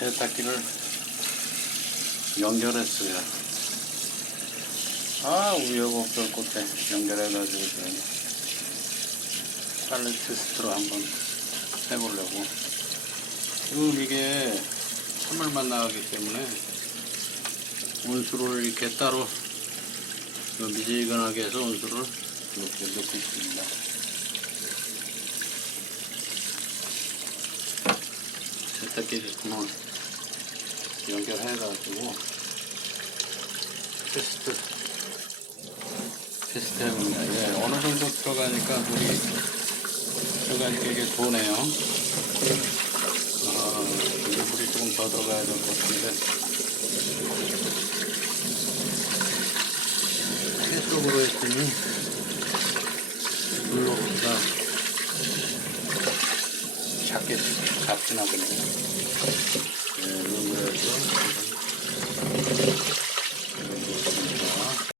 세탁기를 연결했어요. 아, 우여곡절 끝에 연결해가지고 지금 빨리 테스트로 한번 해보려고. 지금 이게 찬물만 나가기 때문에 온수를 이렇게 따로 미지근하게 해서 온수를 이렇게 넣고 있습니다. 세탁기 제품을 연결해가지고 테스트 해봅니다. 예, 어느 정도 들어가니까 물이 들어가니까 이게 도네요. 아, 근데 물이 조금 더 들어가야 될 것 같은데 계속으로 했더니 물로가 작게 잡지나 보네요. 거에서